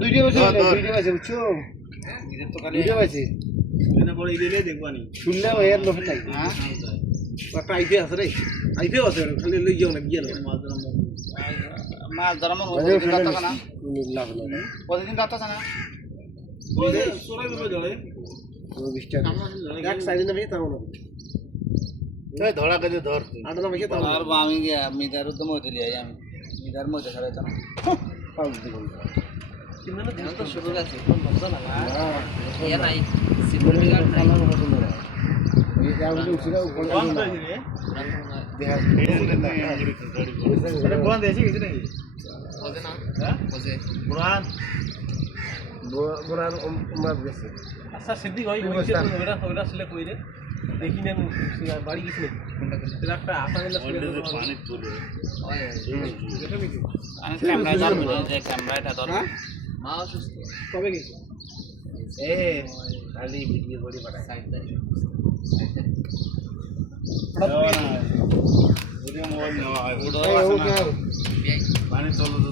দুইটা বসে দুইটা বসে বুঝছো ভিডিও তো খালি ভিডিও আছে এনে পরে ইলে দেখবানি শুনলে এর লোক নাই হ্যাঁ একটা আইফে আছে রে আইফে আছে খালি লই যাও না গিয়ে মাছ ধরা মন হবে দাঁতা না লাভ না কতদিন দাঁতা না ওই সোরা গুলো জলে ও 20 টাকা এক সাইডে নেবে তাও না এই ধরা করে ধর আডলা মেখে তাও আর আমি গিয়া মিদার উদ্যম হইতে লিয়াই আমি মিদার মধ্যে খারাইতা না পাউল দিব কিমানে ধান তো শুরু আছে কোন মজা না ইয়া নাই সিম্বল বিগার নাই এই যাওলে উছিরা কোন রে দেহা এটা কোন দেশি কিছু নাকি বজে না হ্যাঁ বজে বুরান উমার গেছে আচ্ছা সিদ্দিক ভাই ওইটা আসলে কই রে দেখি না বাড়ি গেছি কোনটা গেছে একটা আসামিলা পানি তুলে আমি ক্যামেরা ধর যে ক্যামেরাটা ধর মা অসুস্থ কবে গেছে খালি ভিডিও করে পাঠায় সাইড দাই ওরে মোবাইল নেওয়া হয় পানি চলো